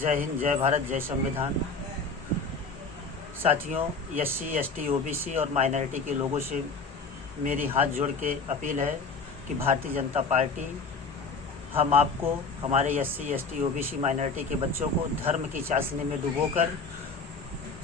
जय हिंद, जय भारत, जय संविधान। साथियों, SC, ST, OBC और माइनॉरिटी के लोगों से मेरी हाथ जोड़ के अपील है कि भारतीय जनता पार्टी हम आपको हमारे SC, ST, OBC माइनॉरिटी के बच्चों को धर्म की चाशनी में डुबोकर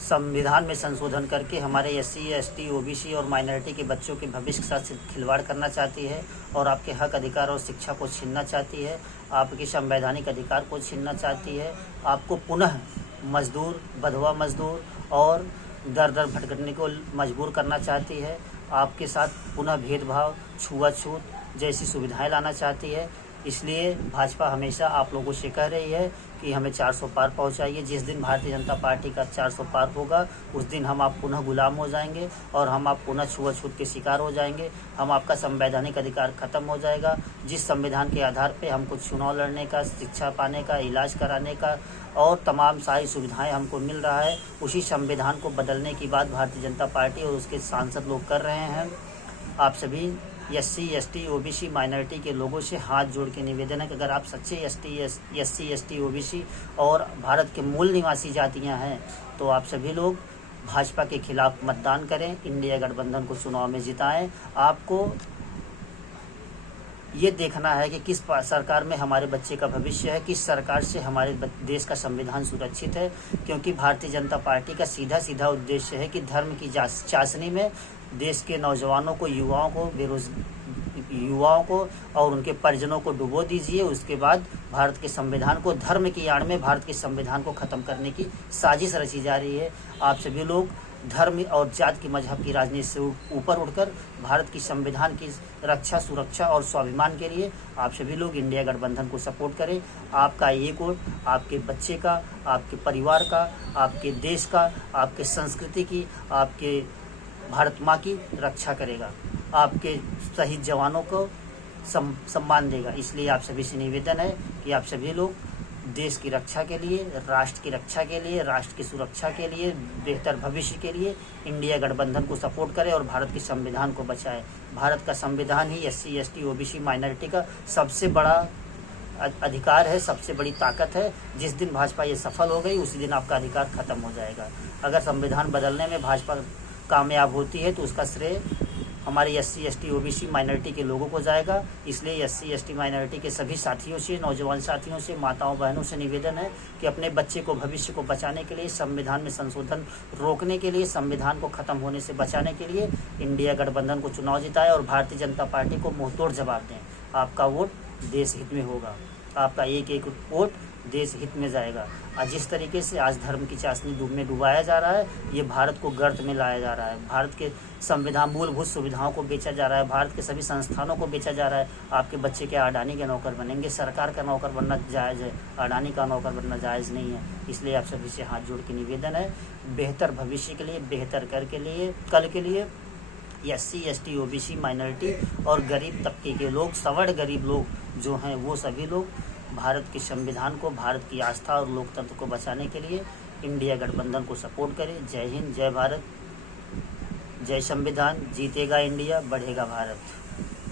संविधान में संशोधन करके हमारे SC, ST, OBC और माइनॉरिटी के बच्चों के भविष्य के साथ खिलवाड़ करना चाहती है और आपके हक, अधिकार और शिक्षा को छीनना चाहती है। आपके संवैधानिक अधिकार को छीनना चाहती है। आपको पुनः मजदूर, बधवा मजदूर और दर दर भटकने को मजबूर करना चाहती है। आपके साथ पुनः भेदभाव, छुआछूत जैसी सुविधाएं लाना चाहती है। इसलिए भाजपा हमेशा आप लोगों से कह रही है कि हमें 400 पार पहुंचाइए। जिस दिन भारतीय जनता पार्टी का 400 पार होगा उस दिन हम आप पुनः गुलाम हो जाएंगे और हम आप पुनः छुआछूत के शिकार हो जाएंगे। हम आपका संवैधानिक अधिकार खत्म हो जाएगा। जिस संविधान के आधार पे हमको चुनाव लड़ने का, शिक्षा पाने का, इलाज कराने का और तमाम सारी सुविधाएं हमको मिल रहा है, उसी संविधान को बदलने की बात भारतीय जनता पार्टी और उसके सांसद लोग कर रहे हैं। आप सभी SC, ST, OBC माइनॉरिटी के लोगों से हाथ जोड़ के निवेदन है कि अगर आप सच्चे SC, ST, OBC और भारत के मूल निवासी जातियां हैं तो आप सभी लोग भाजपा के खिलाफ मतदान करें, इंडिया गठबंधन को चुनाव में जिताएं। आपको ये देखना है कि किस सरकार में हमारे बच्चे का भविष्य है, किस सरकार से हमारे देश का संविधान सुरक्षित है, क्योंकि भारतीय जनता पार्टी का सीधा उद्देश्य है कि धर्म की चाशनी में देश के नौजवानों को, युवाओं को और उनके परिजनों को डुबो दीजिए। उसके बाद भारत के संविधान को, धर्म की आड़ में भारत के संविधान को ख़त्म करने की साजिश रची जा रही है। आप सभी लोग धर्म और जात की, मजहब की राजनीति से ऊपर उठकर भारत की संविधान की रक्षा, सुरक्षा और स्वाभिमान के लिए आप सभी लोग इंडिया गठबंधन को सपोर्ट करें। आपका एक वोट आपके बच्चे का, आपके परिवार का, आपके देश का, आपके संस्कृति की, आपके भारत माँ की रक्षा करेगा, आपके शहीद जवानों को सम्मान देगा। इसलिए आप सभी से निवेदन है कि आप सभी लोग देश की रक्षा के लिए, राष्ट्र की रक्षा के लिए, राष्ट्र की सुरक्षा के लिए, बेहतर भविष्य के लिए इंडिया गठबंधन को सपोर्ट करें और भारत के संविधान को बचाएं। भारत का संविधान ही SC, ST, OBC माइनॉरिटी का सबसे बड़ा अधिकार है, सबसे बड़ी ताकत है। जिस दिन भाजपा ये सफल हो गई उसी दिन आपका अधिकार खत्म हो जाएगा। अगर संविधान बदलने में भाजपा कामयाब होती है तो उसका श्रेय हमारे SC, ST, OBC माइनॉरिटी के लोगों को जाएगा। इसलिए SC, ST माइनॉरिटी के सभी साथियों से, नौजवान साथियों से, माताओं बहनों से निवेदन है कि अपने बच्चे को, भविष्य को बचाने के लिए, संविधान में संशोधन रोकने के लिए, संविधान को ख़त्म होने से बचाने के लिए इंडिया गठबंधन को चुनाव जिताए और भारतीय जनता पार्टी को मुंहतोड़ जवाब दें। आपका वोट देश हित में होगा, आपका एक वोट देश हित में जाएगा। और जिस तरीके से आज धर्म की चाशनी में डुबाया जा रहा है, ये भारत को गर्त में लाया जा रहा है। भारत के संविधान, मूलभूत सुविधाओं को बेचा जा रहा है, भारत के सभी संस्थानों को बेचा जा रहा है। आपके बच्चे क्या अडानी के नौकर बनेंगे? सरकार का नौकर बनना जायज़ है, अडानी का नौकर बनना जायज़ नहीं है। इसलिए आप सभी से हाथ जोड़ के निवेदन है, बेहतर भविष्य के लिए, बेहतर कल के लिए SC, ST, OBC माइनॉरिटी और गरीब तबके के लोग, सवर्ण गरीब लोग जो हैं, वो सभी लोग भारत के संविधान को, भारत की आस्था और लोकतंत्र को बचाने के लिए इंडिया गठबंधन को सपोर्ट करें। जय हिंद, जय भारत, जय संविधान। जीतेगा इंडिया, बढ़ेगा भारत।